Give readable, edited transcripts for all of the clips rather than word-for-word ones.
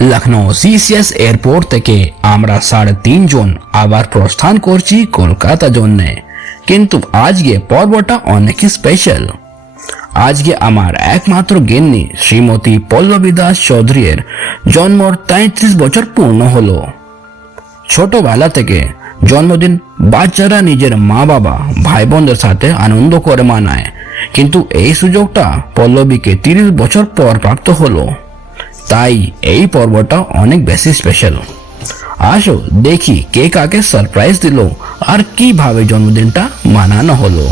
Lucknow CCS airport থেকে আমরা 3.5 জন আবার প্রস্থান করছি কলকাতা জন্যে। কিন্তু আজকে পর্বটা অনেক স্পেশাল। আজকে আমার একমাত্র গিন্নি শ্রীমতী পল্লবী দাস চৌধুরীর জন্মর 33 বছর পূর্ণ হলো। ছোটবেলা থেকে জন্মদিন বাচ্চারা নিজের মা বাবা ভাই বোনদের সাথে আনন্দ করে মানায়, কিন্তু এই সুযোগটা পল্লবীকে 30 বছর পর প্রাপ্ত হলো। তাই এই পর্বটা অনেক বেশি স্পেশাল। আসো দেখি কে কাকে সারপ্রাইজ দিল আর কিভাবে জন্মদিনটা মানানো হলো।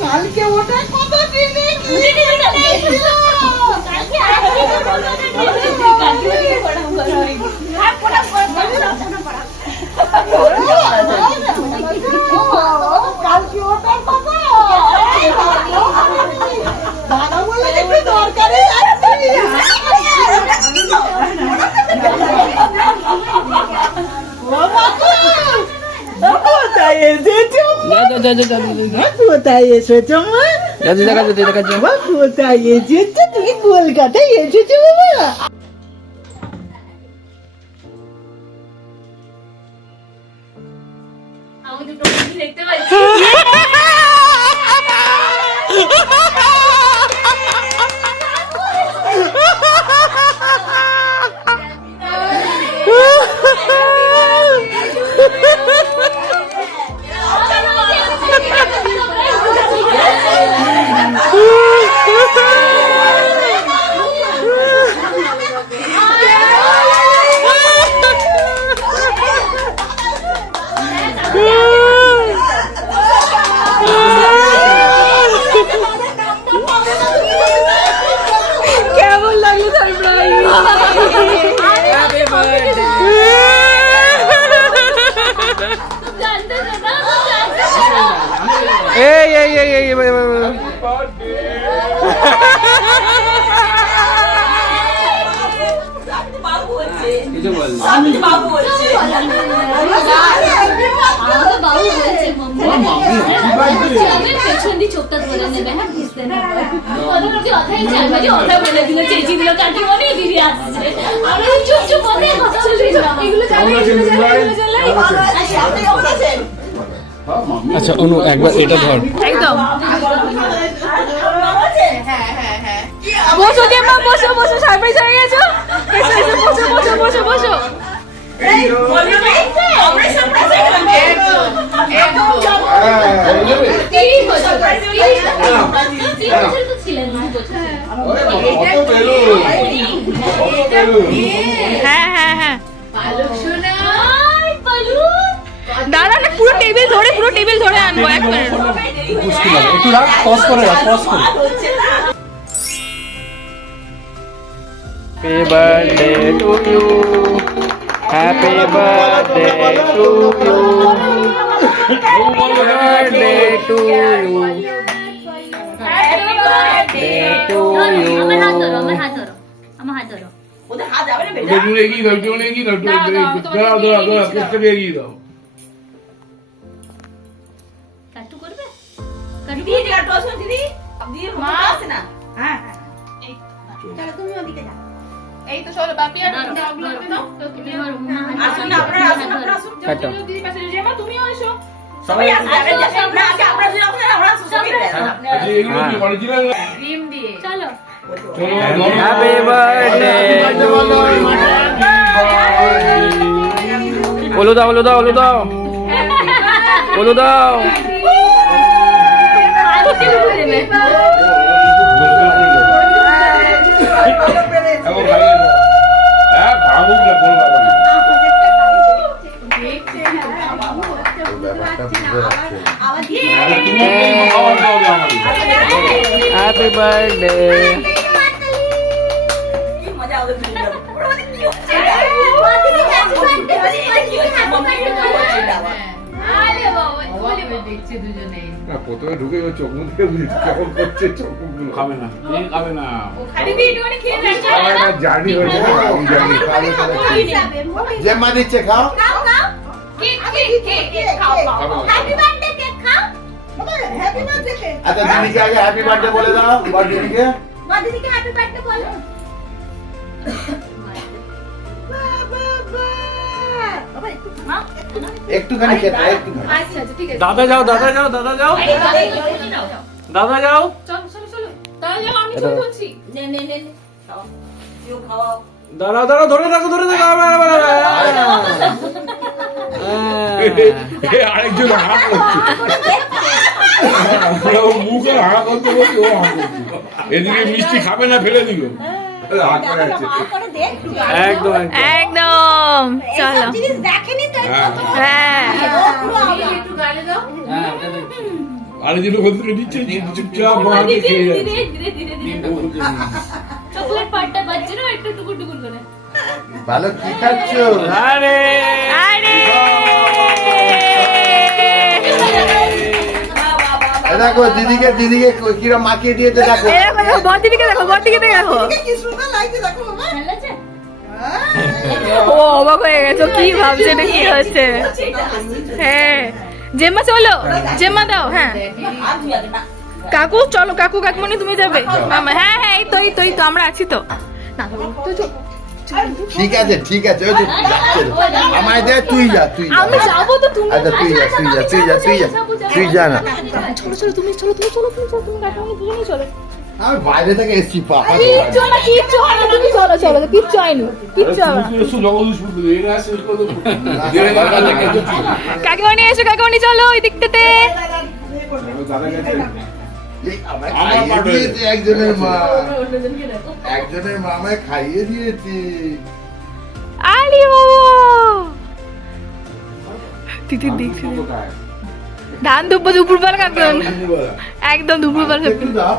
কালকে ওটা কত দিনে কালকে ওটা কত দাদা বলে একটু দরকারে কোথায় এসেছো কোথায় এসেছো মা? কোথায় এসেছো? তুমি কলকাতায় এসেছো বাবা? দেখতে পাচ্ছি কেমন লাগলো সারপ্রাইজ? পেছন দিয়ে চোখটা ধরে নেবে, হ্যাঁ বুঝতে না কথা বলে দিল, চেঁচিয়ে দিল কাকিমণি দিদি আসছে। আমরা চুপ চুপ করে কথা শুনছিলাম। এগুলো আচ্ছা অনু একবার এটা ধর। একদম বসো কেমন, বসো বসো, সারপ্রাইজ হয়ে গেছো। এসো এসো, বসো বসো বসো বসো। হ্যাঁ হ্যাঁ হ্যাঁ দাঁড়া না, পুরো টেবিল ধরে আনবো। এক মিনিট একটু রাখ, পজ করে রাখ, পজ করে। Happy birthday to you. Happy birthday to you. Happy birthday to you. Happy birthday to you. আমার হাত ধরো। ওদের হাত যাবে না বেটা। একটু এগিয়ে দাও, একটু এগিয়ে দাও, কেকটা এগিয়ে দাও। কাটু করবে? দিদি কাটো আসো দিদি। আপনি মা আছে না? হ্যাঁ হ্যাঁ। এই চলো তুমি ওদিকে যাও। এই তো চলো বাপি আর ওগুলো নাও। তুমি আমার আসুন না, আপনারা আসুন, আপনারা আসুন। কাটো। দিদি পাশে যেমা তুমিও এসো। সবাই আসুন, আমরা আজ আমরা যদি আপনারা আমরা আসুন সবাই। এগুলো কি অরিজিনাল? ক্রিম দিয়ে চলো। Happy birthday to you. ওলো দাও, ওলো দাও, ওলো দাও, ওলো দাও। আগে চলে দেবে। এখন খাইয়ে দাও। হ্যাঁ ভাবুক না কোনো ব্যাপার না। Happy birthday. কি মজা হবে। আরে বাবা বলে দেখছে দুজনে না প্রথমে ঢুকে গেল চোখ মুখ দিয়ে বুঝি কেমন করছে চোখ মুখগুলো খাবে না এই খাবে না খালি ভিডিও করে খেয়ে যাচ্ছে আমার না জার্নি হয়েছে না আমি জানি জেম্মা দিচ্ছে খাও কেক কেক কেক কেক খাও খাও হ্যাপি বার্থডে কেক খাও হ্যাপি বার্থডে কেক আচ্ছা দিদিকে আগে হ্যাপি বার্থডে বলে দাও বল দিদিকে মা দিদিকে হ্যাপি বার্থডে বলো বাবা একটু মা একটুখানি খেতে একটুখানি আচ্ছা আচ্ছা ঠিক আছে দাদা যাও দাদা যাও দাদা যাও দাদা যাও চলো চলো চলো তাহলে আমি ছবি তুলছি নে নে নে খাও ইউ খাও দাঁড়াও দাঁড়াও ধরে রাখো আরেকজন হাঁ করছে ও মুখে হাঁ করতে বলছি ও হাঁ করছে এদিকে মিষ্টি খাবে না ফেলে দিল হাঁ করে আছে করে দেখ একদম একদম চলো জিনিস দেখেনি তো হ্যাঁ একটু গালে দাও আরে যেন বলতে দিচ্ছে চুপচাপ মাকে খেয়ে যাচ্ছে ধীরে ধীরে ধীরে চকলেট পার্টটা বাজছে না একটু টুকুর টুকুর করে ভালো কি খাচ্ছো আরে আরে এই দেখো দিদিকে কিরম মাখিয়ে দিয়েছে দেখো দেখো বড়দিকে দেখো কি সুন্দর লাগছে দেখো বাবা ও অবাক হয়ে গেছো কি ভাবছে এটা কি হচ্ছে হ্যাঁ জেম্মা চলো জেম্মা দাও হ্যাঁ আমি আগে না কাকু চলো কাকু কাকুমনি তুমি যাবে মামা হ্যাঁ হ্যাঁ এই তো আমরা আছি তো না তো চলো ঠিক আছে ওই যে যাচ্ছে আমায় দে তুই যা আমি যাবো তো তুমি আচ্ছা তুই যা না চলো তুমি কাকুমনি দুজনেই চলো আমি বাইরে থেকে এসছি পাপা কিচ্ছু না তুমি চলো কিচ্ছু হয়নি কিচ্ছু হবে না একটু জগদীশ বলতে এরা শেষ করে দেবো কাকিমনি এসো কাকিমনি চলো ওই দিকটাতে দাদা গেছে আমায় খাইয়ে দিয়েছে একজনের মা আমায় খাইয়ে দিয়েছে আরে বাবা তিতি দেখছি ধান দুপুরবেলা কাকুন একদম দুপুরবেলা একটু দাও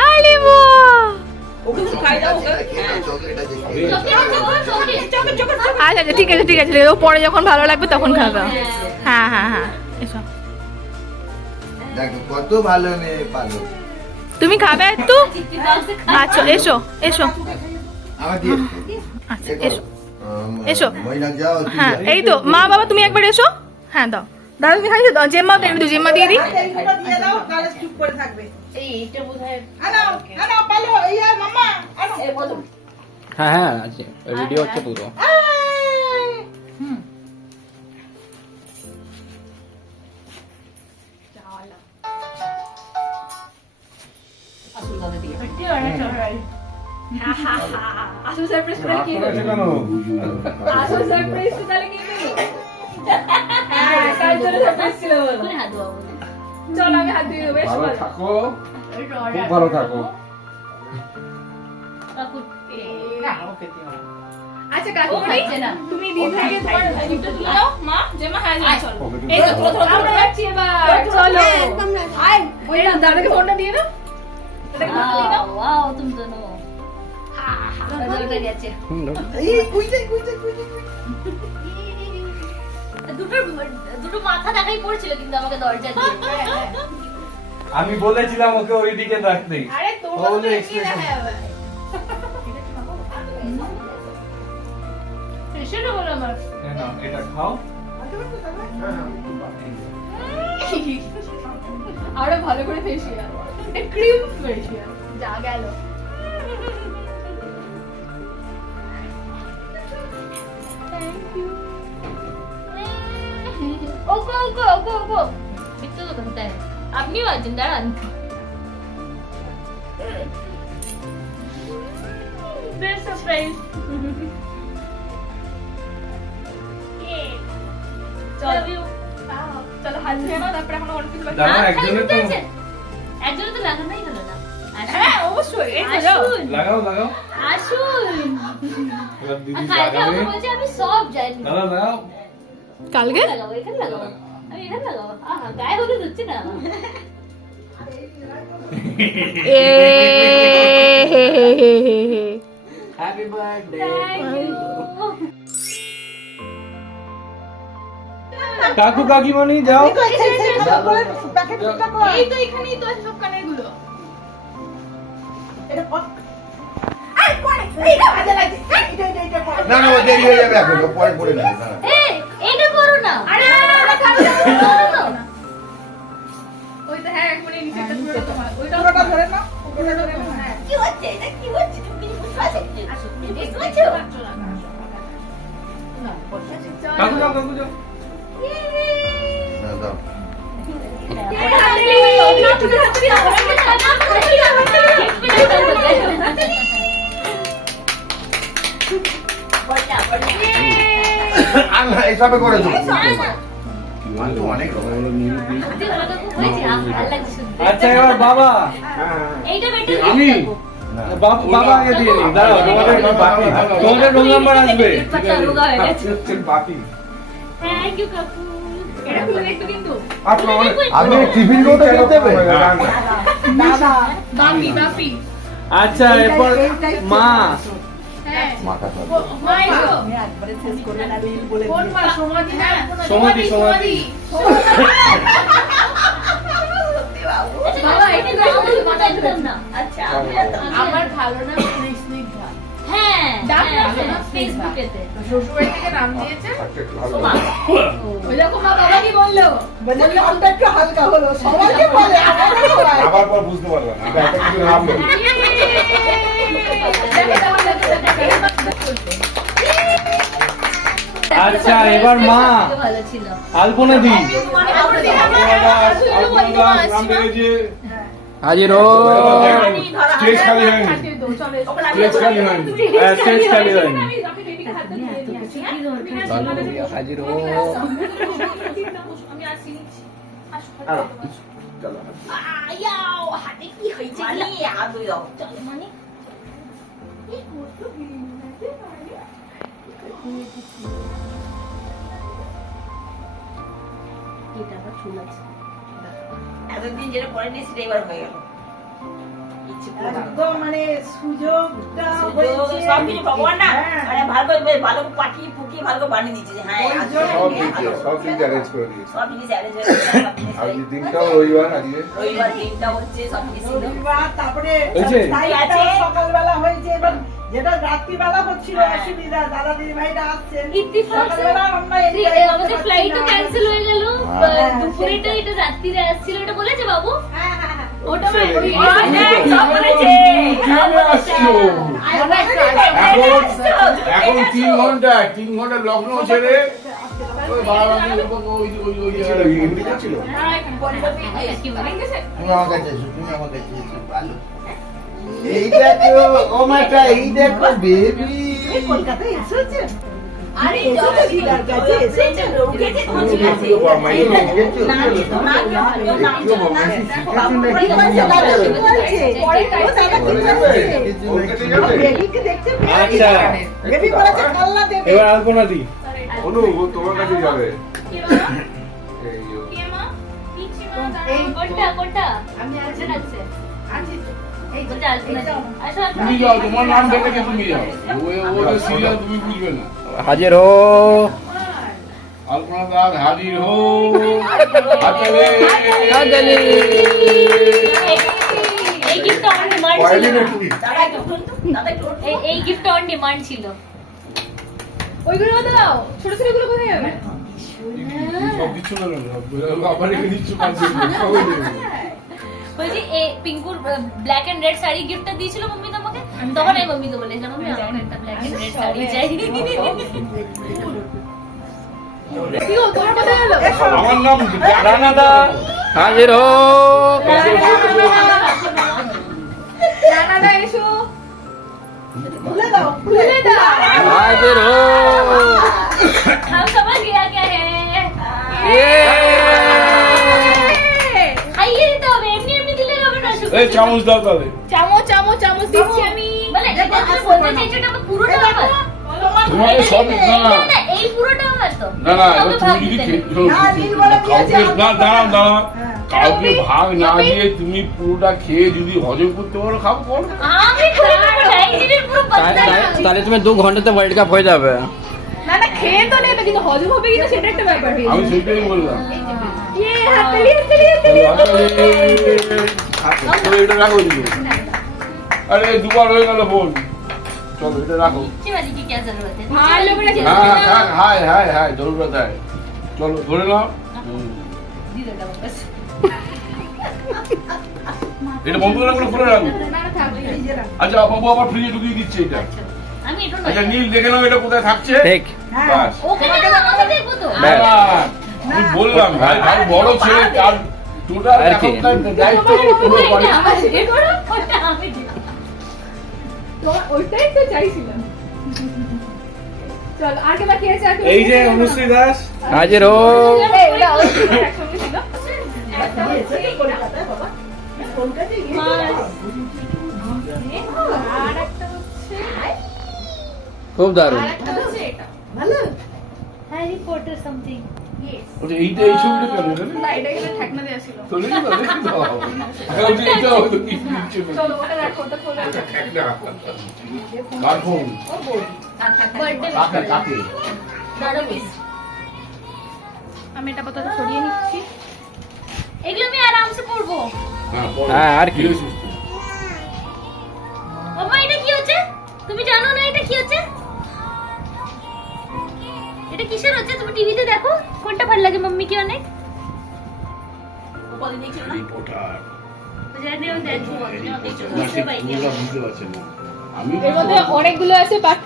আরে বাবা ওকে খাই দাও ওকে আচ্ছা ঠিক আছে ও পরে যখন ভালো লাগবে তখন খাবে হ্যাঁ এসো দেখো কত ভালো মেয়ে পালো তুমি খাবে একটু আচ্ছা এসো আমার দিয়ে আচ্ছা এসো মহিলা যাও তুই হ্যাঁ যা। এই তো মা বাবা তুমি একবার এসো হ্যাঁ দাও দাদা তুমি খাইছো দাও জেম্মা জেম্মা দিয়ে দিই এইগুলো দিয়ে দাও তাহলে চুপ করে থাকবে এইটা বোধহয় আনো পালো ইয়া মামা আনো এই বলো হ্যাঁ আছে ভিডিও হচ্ছে পুরো আসল দাদা দিয়ে আসল সারপ্রাইজ করে কি আছে কেন আসল সারপ্রাইজ তো তাহলে কি দেবো হ্যাঁ কাল চলে সারপ্রাইজ ছিল বলো করে হাত দাও চলো আমি হাত দিয়ে দেবো বেশ ভালো ভালো থাকো খুব ভালো থাকো আচ্ছা কাকুমনি তুমি দিদিকে তোমার গিফটটা তুলে দাও মা জেমা হ্যাঁ চলো এই তো আমরা যাচ্ছি এবার চলো আয় ওই দাদাকে ফোনটা দিয়ে দাও দাদাকে ফোনটা দিয়ে দাও ওয়াও তুমি তো নো দাদাটা গেছে এই কই যাই দুটো মাথা দেখাই পড়ছিল কিন্তু আমাকে দরজা দিয়ে আমি বলেছিলাম ওকে ওই দিকে রাখতে আরে তোমরা তো কি দেখা হবে ফেশনও বলো আমার এটা খাও আরো ভালো করে ফেশিয়াল ক্রিম ফেশিয়াল যা গেল থ্যাংক ইউ ওগো একটু তো করতে আপনিও আছেন দাঁড়ান বেস্ট সারপ্রাইজ চলো হাত ধুয়ে নাও তারপরে এখন অন্য কিছু বাকি দাদা একজনের তো একজনে তো লাগানোই হলো না হ্যাঁ অবশ্যই এই তো যাও আসুন লাগাও আসুন এবার দিদি কালকে লাগাবে আমাকে বলছে আমি সব জানি দাদা লাগাও কালকে লাগাবো এখানে লাগাবো আমি এখানে লাগাবো আহা গায়ে হলুদ হচ্ছে না এ হে হে হে হে কাকু কাকিমণি যাও। এই তো এখানেই তো আছে সব কানের গুলো। না না ও দেরি হয়ে যাবে এখন ও পরে পড়ে যাবে না এটা করো না। আরে ওই তো হ্যাঁ এক মিনিট নিচে একটা ধরে তো হয় ওইটা ধরে না ওটা ধরে না হ্যাঁ কি হচ্ছে এটা কি হচ্ছে তুমি কিছু বুঝতে পারছো তুমি বুঝতে পারছো কাকু যাও কাকু যাও। না দাও আর না এসবে করে দেবো তো অনেক আচ্ছা এবার বাবা। এইটা বেটে আমি বাবা আগে দিয়ে নিন। দাঁড়াও তোমাদের রোল নাম্বার আসবে। বাকি থ্যাংক ইউ কাকু। এটা খুলে দেখতো কিন্তু আপনি টিফিন কোটা খেতে হবে বাপি বাপি আচ্ছা এরপর মা। হ্যাঁ মাথা মা এসো কোন মা সমাধি না সমাধি, সমাধি। বাবা এটা কথা একদম না। আচ্ছা আমার ভালো না স্নিগ্ধা হ্যাঁ ডাক না, ফেসবুকেতে শ্বশুরবাড়ি থেকে নাম দিয়েছে সোমা ওই রকম মা বাবা কি বললো আবার পর বুঝতে পারলাম না এটা একটা কিছু নাম নেই। আচ্ছা এবার মা ভালো ছিল। আলপনা দি। হাজির হো। স্টেজ খালি হয়নি স্টেজ খালি হয়নি স্টেজ খালি হয়নি। হাজির হো। আমি আসি আয়াও হাতে কি হয়েছে কি আদুয়ো মানে এটা আবার চুল আছে। এতদিন যেটা পড়েনি সেটা এবার হয়ে গেল ইচ্ছে করে একদম মানে সুযোগটা হয়েছে। সব কিছু ভগবান না হ্যাঁ। মানে ভালো করে ভালো পাঠিয়ে পুকিয়ে ভালো করে বানিয়ে দিচ্ছে যে হ্যাঁ ওই আজকে জন্য সব কিছু অ্যারেঞ্জ করে দিয়েছে সব জিনিস অ্যারেঞ্জ হয়ে গেছে, সব জিনিস আজকে হয়ে- দিনটাও রবিবার আজকে রবিবার দিনটা হচ্ছে সব কিছু রবিবার, তারপরে হয়েছে? টাইমটাও আছে। সকালবেলা হয়েছে, এবার যেটা রাত্রিবেলা হচ্ছিল হ্যাঁ। অসুবিধা, দাদা দিদি ভাইরা আসছেন ইত্তেফাক সকালবেলা আমরা enjoy করতে আমাদের পারছি ফ্লাইটও না। ক্যান্সেল হয়ে গেল। হ্যাঁ। দুপুরেটা এটা রাত্রিরে আসছিল, এটা বলেছে বাবু? ওটা ভাই ওই সব বলেছে এখন 3 ঘন্টা লগ্ন ছেড়ে ওই বারাবাকি ইন্ডিয়া ছিল কি বলে? তুমি আমার কাছে এসো, তুমি আমার কাছে এসো, ভালো। এই দেখো ও মাটা, এই দেখো বেবি। কলকাতায় এসেছে? আরে এসেছে দিদার কাছে, এসেছে। উঠেছে তোমার তুমি কাছে ভিডিও বানাই না তো না পরে ও দাদা কি বলছে? বেবিকে দেখছে, আচ্ছা বেবি বলেছে কাল্লা দেবে। এবার আলপনা দি। অনু ও তোমার কাছে যাবে কি বাবা এই ও। কি মা পিছি মা এই কোনটা কোনটা? আমি আছি আছে আছি তো। এই বলতে আলপনা দি। আসো আসো। তুমি যাও, তোমার নাম ডেকে তুমি যাও ও সিরিয়াল তুমি বুঝবে না। হাজির হো। আলপনা দাস হাজির হো হাততালি। হাততালি। এই গিফট অন ডিমান্ড ছিল। কয়দিনের টুইট দাদা একটু উঠুন তো, দাদা একটু উঠুন। এই গিফট অন ডিমান্ড ছিল। ওইগুলো কত দাও ছোট ছোট গুলো কোথায় যাবে সব কিছু না আবার রেখে দিচ্ছ কাছে সবাই দেবে। বলছি এই পিঙ্কুর ব্ল্যাক এন্ড রেড শাড়ি গিফটটা দিয়েছিল মাম্মি তোমাকে, তখন আমি মাম্মিকে বলেছিলাম মাম্মি আমার একটা ব্ল্যাক এন্ড রেড শাড়ি চাই। কি গো তোমার কোথায় গেল আমার নাম রানাদা। হাজির হো। রানাদা এসো খুলে দাও, খুলে খুলে দাও হাজির হো। हम समझ गया क्या है। খাইয়ে দিতে হবে, এমনি এমনি দিলে হবে না। এই চামচ দাও তাহলে চামচ চামচ চামচ দিচ্ছি আমি মানে এটা তুমি বলতে চাইছো এটা আমার পুরোটা আমার? তোমাকে সব না না না এই পুরোটা আমার তো। না না তবে এবার ভাগ তুমি যদি দিতে নেই। না, নীল বলে দিয়েছে, কাউকে না দাঁড়াও দাঁড়াও হ্যাঁ। কাউকে ভাগ না দিয়ে তুমি পুরোটা খেয়ে যদি হজম করতে পারো খাবো করো। আমি খাই হাইজিনের পুরো পাত্তা নেই। তাহলে তুমি 2 ঘন্টাতে ওয়ার্ল্ড কাপ হয়ে যাবে। না না খেয়ে তো নেবে কিন্তু হজম হবে কিনা সেটা একটা ব্যাপার হয়ে আমি যাবে। সেটাই বললাম। ইয়ে হাততালি হাততালি হাততালি। চলো, এটা রাখো দিদি। আরে দুবার হয়ে গেল ফোন। চলো এটা রাখো। शिवाजी की क्या जरूरत है? ভালো করে খেতে হ্যাঁ হবে না। থাক, হাই হাই হাই জরুরত है। চলো ধরে নাও। दी देगा वापस। এটা বন্ধ করে রাখো, খুলে রাখো। না না থাকবে নিজেরা। আচ্ছা বাবু আবার ফ্রিজে ঢুকিয়ে দিচ্ছে এটা। আমি এটা আচ্ছা নীল দেখে নাও এটা কোথায় থাকছে। দেখ বাস। ওকে না আমাকে দেখবো তো। ব্যাস। আমি বললাম ভাই ভাই বড় ছেলে তার টোটাল আর কি? এখনকার দায়িত্ব পুরো করে। আমার জিজ্ঞেস করো ওটা আমি দিব। তোমার ওইটাই তো চাইছিলাম। চল আর কে বাকি আছে আর কে এই যে অনুশ্রী দাস হাজির ও এই ওটা একসঙ্গে ছিল। কলকাতায় বাবা কলকাতায় গিয়ে আর একটা হচ্ছে খুব দারুণ। একটা হচ্ছে এটা। ভালো হ্যারি পটার সামথিং। ওটা এইটা এই ছবিটা কেন জানেন? না এটা এখানে ঠেকনা দেয়া ছিল। তো দেখি তো দেখি তো। ওটা এটা হয়তো কি দিচ্ছে না। চলো ওটা রাখো ওটা খোলা আছে। কার ফোন? বার্থডে কাকে কাকে? দাদা মিস। আমি এটা আপাতত সরিয়ে নিচ্ছি। এগুলো আমি আরাম সে পড়বো। পড়ো। হ্যাঁ, আর কি? হয়েছে? মামা এটা কি হচ্ছে? তুমি জানো না এটা কি হচ্ছে? এটা কিসের হচ্ছে? তুমি টিভিতে দেখো কোনটা ভালো লাগে মাম্মি কি অনেক? কদিন দেখছিল না হ্যারি পটার। জানি ও দেখো নাকি পুরোটা বুঝতে পারছেন না। আমি এর মধ্যে অনেকগুলো আছে পাট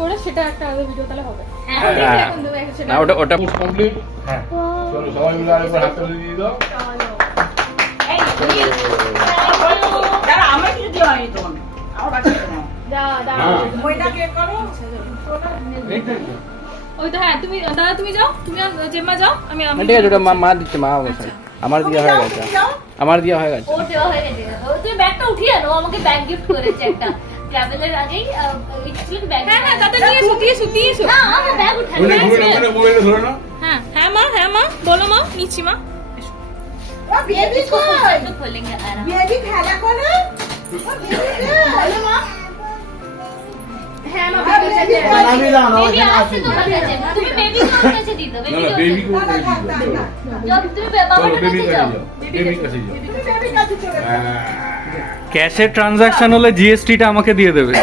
করে সেটা একটা আলাদা ভিডিও তাহলে হবে। হ্যাঁ। হ্যাঁ। এখন দেবো এখন সেটা। না ওটা ওটা কমপ্লিট। হ্যাঁ। চলো সবাই মিলে আরেকবার হাত তালি দিয়ে দাও। এই নীল দাঁড়া আমার কিছু দেওয়া হয়নি তোমার আমার বাকি না দাঁড়াও। হ্যাঁ। ময়দাকে করো এইটাই তো। ওই তো হ্যাঁ তুমি দাদা তুমি যাও তুমি আর জেম্মা যাও আমি না, ঠিক আছে ওটা মা দিচ্ছে মা অবশ্যই আমার দিয়া হয়ে গেছে আমার দিয়া হয়ে গেছে ও দেওয়া হয়ে গেছে। ও তুমি ব্যাগটা উঠিয়ে আনো আমাকে ব্যাগ গিফট করেছে একটা ট্রাভেলের আগেই একচুয়ালি ব্যাগ। হ্যাঁ হ্যাঁ দাদা নিয়ে এসো দিয়ে এসো। না আমার ব্যাগ উঠানো ওটা ঘুরে ওখানে মোবাইলে ধরে নাও। হ্যাঁ হ্যাঁ মা বলো মা নিচ্ছি মা। ও বেবি কই তো खोलेंगे आराम। বেবি খেলা করে বলো মা হ্যাঁ মা baby বেবি আছে। আমি জানো বেবি এখানে আসছে আসি তোমার কাছে তুমি বেবি কোন কাছে দিতে না বেবি না বেবি কোথায় থাক, দিবে? থাক, চলো। থাক। জব তুমি চলো বাবার বেবি কাছে কাছে যাও। যাও। বেবি কাছে যাও। বেবি কাছে চলে যাও। ক্যাশের ট্রানজাকশন হলে জিএসটিটা আমাকে দিয়ে দেবে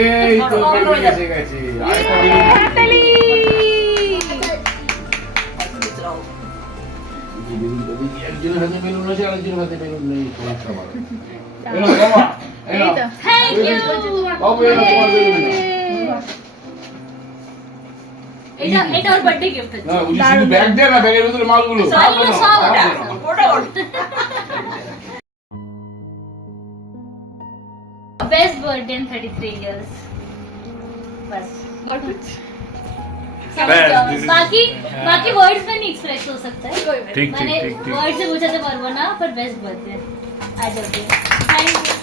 এই তো বেবি কাছে গেছে। আরেকটা বেবি। হাততালি। একজনের হাতে বেলুন আছে আরেকজনের হাতে বেলুন নেই। সমস্যা ভালো। এনো বাবা এনো। এই তো। Thank you. বাবু এনো তোমার বেলুন। এটা ওর বার্থডে গিফট আছে। না বুঝি শুধু ব্যাগ দে না ব্যাগের ভিতরে মালগুলো। সব সব ওটা ওর बेस्ट बर्थडे इन 33 इयर्स बस और कुछ समझ जाओ बाकी बाकी वर्ड्स में नहीं एक्सप्रेस हो सकता है ठीक मैंने वर्ड से पूछा तो पारबो ना पर बेस्ट बर्थडे आ जाओ थैंक यू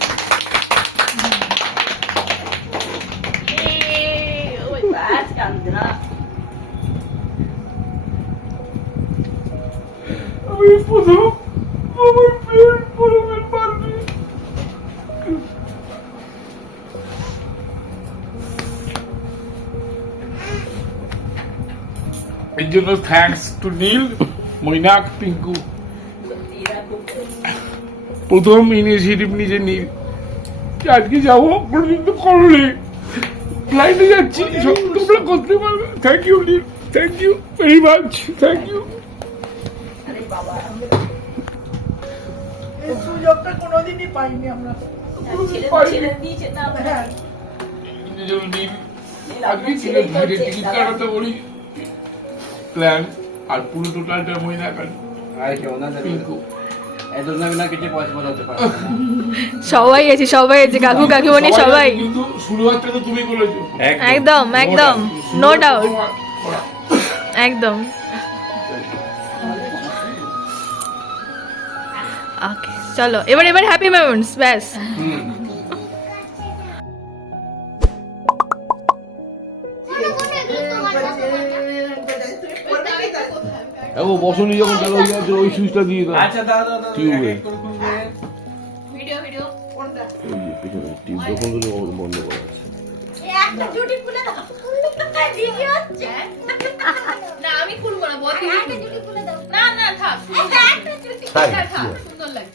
ওই বাস কান্দনা আমি প্রথম আমার পেট পড়বে পারবি। এর জন্য থ্যাঙ্কস টু নীল মৈনাক পিঙ্কু প্রথম ইনিশিয়েটিভ নিজে নীল যে আজকে যাবো কোনোদিন তো করলে ফ্লাইটে যাচ্ছি সব তোমরা করতে পারবে thank you Neel thank you very much thank you এই সুযোগটা কোনোদিনই পাইনি আমরা ছেলে দিয়েছে না হ্যাঁ নীল আজকে ছিল ঘুরে টিকিট কাটাতে বলি প্ল্যান আর পুরো টোটালটা মৈনাক আর আর কি ওনাদের পিঙ্কু এদের না কিছু পসিবল হতে পারে সবাই আছে কাকু কাকিমণি সবাই কিন্তু শুরুয়াতটা তো তুমি করেছো একদম নো ডাউট একদম ওকে চলো এবার হ্যাপি মোমেন্টস ব্যাস ও বসনি যখন চালু হয়ে যাচ্ছে ওই সুইচটা দিয়ে দাও আচ্ছা দাদা টিউবে ভিডিও বন্ধ করা আছে। একটা জুটি খুলে দাও ভিডিও হচ্ছে না আমি খুলবো না, বল একটা জুটি খুলে দাও না না থাক একটা জুটি তাই থাক, সুন্দর লাগে।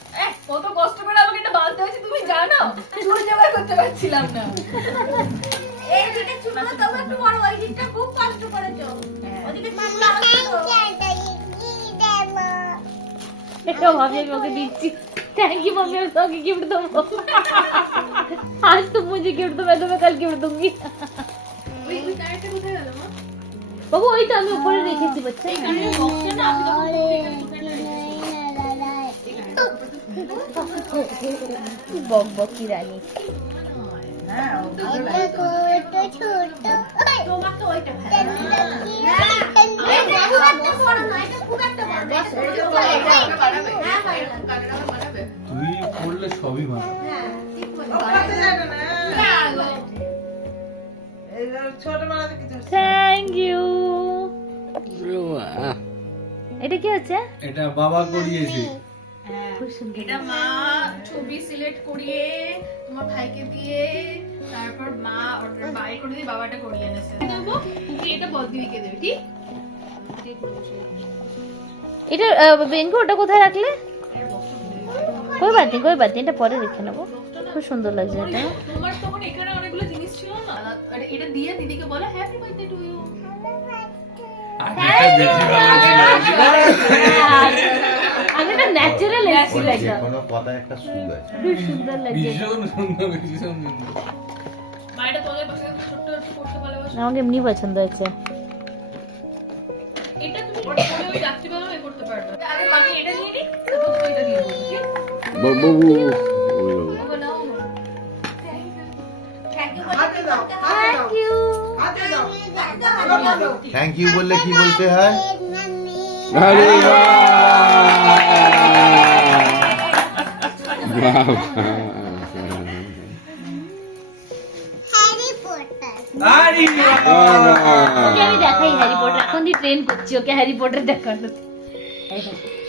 কত কষ্ট করে আমাকে এটা বাঁধতে হয়েছে তুমি জানো, চুল জোগাড় করতে পারছিলাম না। এই দুটো চুলো তোমার একটু বড় ওই দিকটা খুব কষ্ট করেছো ওদিকে এটা ভাবি আমি ওকে দিচ্ছি। थैंक यू मम्मी, मैं तो गिफ्ट दूंगा। आज तुम मुझे गिफ्ट दो, मैं तुम्हें कल गिफ्ट दूंगी। ওই কানেরটা কোথায় গেল মা? বাবু ওই তো আমি উপরে রেখেছি বাচ্চা। এই কানের বক্সে না আমি তখন বক বক কি রানী। তোমাকে ওইটা বড় না এটা খুব একটা বড় বানাবে। তুই করলে সবই ভালো। Thank you. এটা কি হচ্ছে? এটা বাবা করিয়েছে। খুব সুন্দর। এটা মা ছবি সিলেক্ট করিয়ে তোমার ভাইকে দিয়ে তারপর মা অর্ডার বাই করে দিয়ে বাবাটা করিয়ে এনেছে। দেবো তুমি এটা বল দিদিকে দেবে, ঠিক? এটা বেঙ্গু ওটা কোথায় রাখলে? कोई बात नहीं, এটা পরে রেখে নেবো। খুব সুন্দর লাগছে এটা। তোমার তখন এখানে অনেকগুলো জিনিস ছিল না, আর এটা দিয়ে দিদিকে বলে হ্যাপি বার্থডে টু ইউ। আমি এটা ন্যাচারাল এসেছি লাগা। কোনো কথা একটা সুর আছে। খুব সুন্দর লাগছে। ভীষণ সুন্দর, ভীষণ সুন্দর। মা এটা তোমাদের পাশে ছোট্ট একটু করতে ভালোবাসো। আমাকে এমনি পছন্দ হয়েছে। এটা তুমি পরে ওই রাত্রিবেলা আমি করতে পারবে। আগে বাকি এটা নিয়ে নি, তারপর তুমি এটা দিয়ে দিও, ঠিক? বাবু ওগো নাও। থ্যাংক ইউ হাতে দাও, থ্যাংক ইউ। হাতে দাও। থ্যাংক ইউ বললে কি বলতে হয়? আরে বাহ ওকে আমি দেখাই হ্যারি পটার, এখন দি ট্রেন করছি ওকে হ্যারি পটার দেখানো।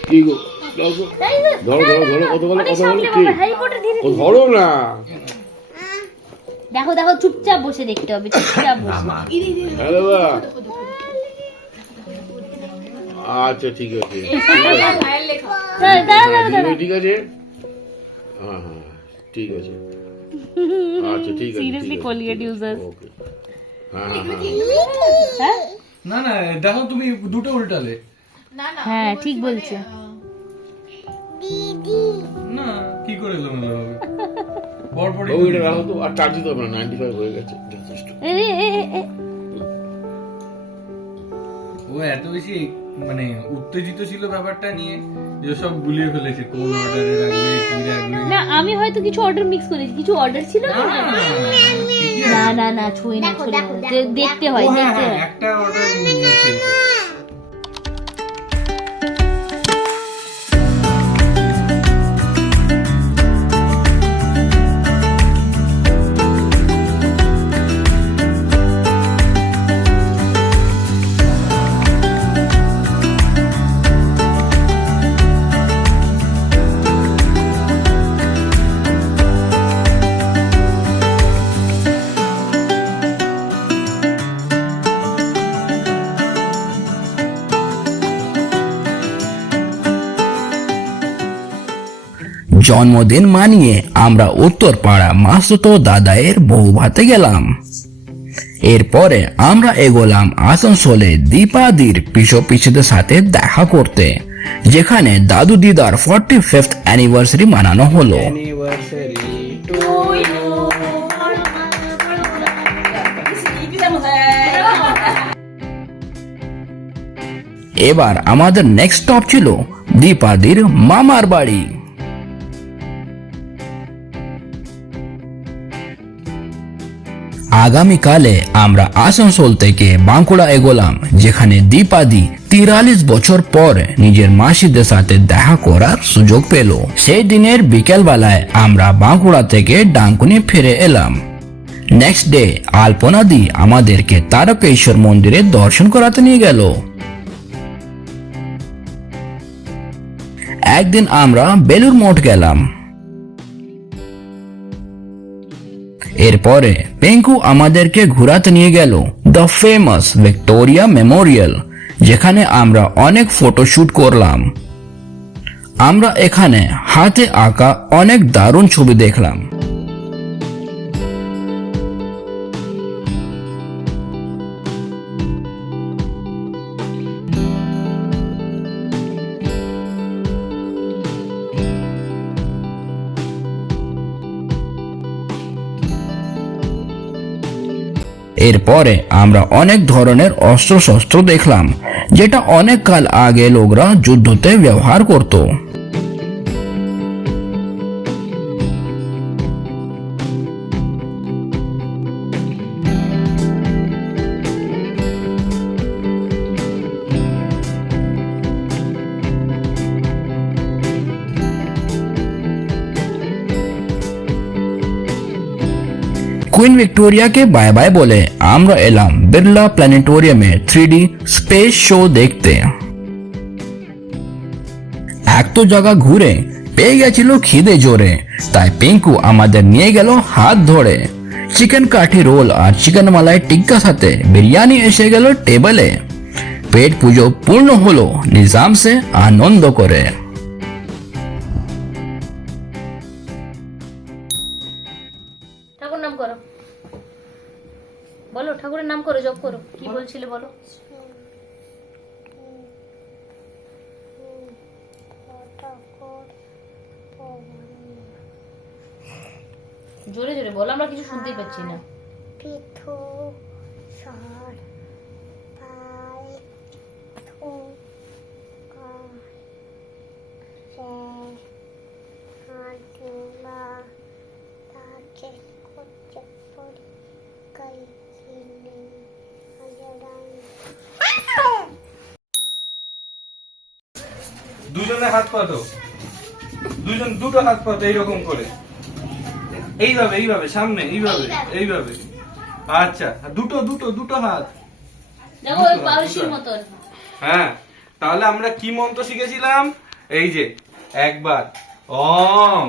কি গো তাই না? ধরো কত বলো অনেক কত বলো সামনে কি বাবা, হ্যারি পটার ধীরে ও ধীরে। ধরো না দেখো দেখো, চুপচাপ বসে দেখতে হবে, চুপচাপ বসে। হ্যালো বা আচ্ছা ঠিক আছে ভাইয়ের লেখা। দাঁড়া ঠিক আছে হ্যাঁ ঠিক আছে আচ্ছা ঠিক আছে সিরিয়াসলি কোলগেট ইউজার্স। ওকে হ্যাঁ হ্যাঁ না না, দেখো তুমি দুটো উল্টালে। না না হ্যাঁ ঠিক বলছে। না কি করে এলোমেলো হবে? পরপরই ও এটা রাখো তো আর চার্জ দিতে হবে না 95 হয়ে গেছে যথেষ্ট এ এ এ এ ও এত বেশি মানে উত্তেজিত ছিল ব্যাপারটা নিয়ে যে সব গুলিয়ে ফেলেছে, কোন অর্ডারে রাখবে কি রাখবে। না আমি হয়তো কিছু অর্ডার মিক্স করেছি, কিছু অর্ডার ছিল না। না না না, ছুঁই না, ছুঁই না। দেখতে হয়, ও হ্যাঁ দেখতে হ্যাঁ, হয়। একটা অর্ডার জন্মদিন মানিয়ে আমরা উত্তরপাড়া মাসুতো দাদায়ের বউ ভাতে গেলাম। এরপরে আমরা এগোলাম আসানসোলে দীপাদির পিসিদের সাথে দেখা করতে, যেখানে দাদু দিদার 45th অ্যানিভার্সারি মানানো হলো। এবার আমাদের নেক্সট স্টপ ছিল দীপাদির মামার বাড়ি। আগামীকালে আমরা আসানসোল থেকে বাঁকুড়া এগোলাম, যেখানে দীপাদি 43 বছর পর নিজের মাসিদের সাথে দেখা করার সুযোগ পেল। সেই দিনের বিকেল বেলায় আমরা বাঁকুড়া থেকে ডানকুনি ফিরে এলাম। নেক্সট ডে আলপনা দি আমাদেরকে তারকেশ্বর মন্দিরে দর্শন করাতে নিয়ে গেল। একদিন আমরা বেলুর মঠ গেলাম। এরপরে পেঙ্কু আমাদেরকে ঘোরাতে নিয়ে গেল দ্য ফেমাস ভিক্টোরিয়া মেমোরিয়াল, যেখানে আমরা অনেক ফটোশুট করলাম। আমরা এখানে হাতে আঁকা অনেক দারুণ ছবি দেখলাম। এরপরে আমরা অনেক ধরনের অস্ত্রশস্ত্র দেখলাম, যেটা অনেক কাল আগে লোকরা যুদ্ধতে ব্যবহার করত। কুইন ভিক্টোরিয়াকে বাই বাই বলে আমরা এলাম বিড়লা প্ল্যানেটোরিয়ামে 3D স্পেস শো দেখতে। এক তো জায়গা ঘুরে পেয়ে গেছিল খিদে জোরে, তাই পিঙ্কু আমাদের নিয়ে গেল হাত ধরে। চিকেন কাঠি রোল আর চিকেন মালাই টিক্কা সাথে বিরিয়ানি এসে গেল টেবলে। পেট পুজো পূর্ণ হলো নিজাম সে আনন্দ করে। ঠাকুর নাম করো, বলো ঠাকুরের নাম করো, জপ করো। কি বলছিলে বলো? জোরে জোরে বলো, আমরা কিছু শুনতেই পাচ্ছি না। পিঠু সর পাই থু কা সে হাতুলা তাকে কোচে পড়ি কাই চিনি আজরান। দুজনে হাত পাতো, দুজন দুটো হাত পাতো এইরকম করে, এইভাবে এইভাবে সামনে, এইভাবে এইভাবে। আচ্ছা, দুটো দুটো দুটো হাত। দেখো ওই পারসির মতন। হ্যাঁ, তাহলে আমরা কি মন্ত্র শিখেছিলাম? এই যে একবার অং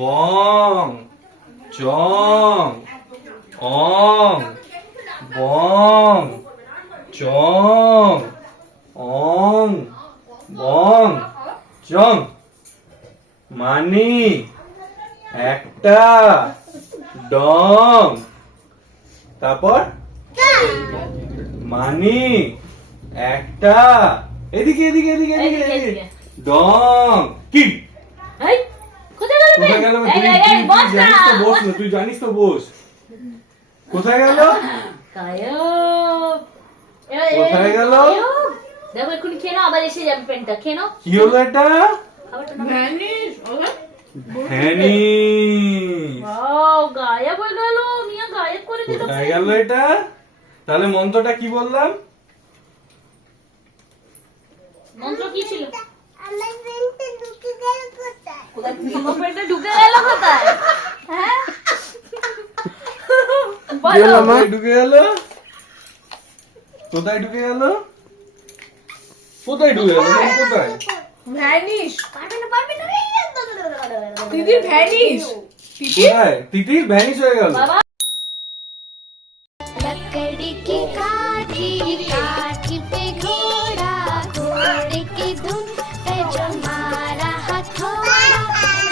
বং চং, অং বং চং, অং বং চং। মানি একটা ডং, তারপর মানি একটা, এদিকে এদিকে এদিকে এদিকে এদিকে ডং। কি এই কোথায় গেল? কোথায় গেল? বস না, জানিস তো বস না, তুই জানিস তো বস। কোথায় গেল? গায়ব। কোথায় গেল? দেখো এক্ষুনি খেয়ে নাও, আবার এসে যাবে পেনটা। খেয়ে নাও। কি হলো এটা? খাবারটা নাও। ভ্যানিশ। ওয়াও, গায়েব হয়ে গেল। মিয়া গায়েব করে দিল। কোথায় গেল এটা? তাহলে মন্ত্রটা কি বললাম? মন্ত্র কি ছিল? আমার পেনটা ঢুকে গেল কোথায়? তোমার পেনটা ঢুকে গেল কোথায়? হ্যাঁ কোথায় ঢুকে গেল? কোথায় ঢুকে গেল? কোথায় ঢুকে গেল? কোথায়? ভ্যানিশ। পারবে না পারবে না। দিদি ভ্যানিশ। কোথায়? তিতি ভ্যানিশ হয়ে গেল। लकड़ी की काठी काठी पे घोड़ा घोड़े की धुन पे जो मारा हथौड़ा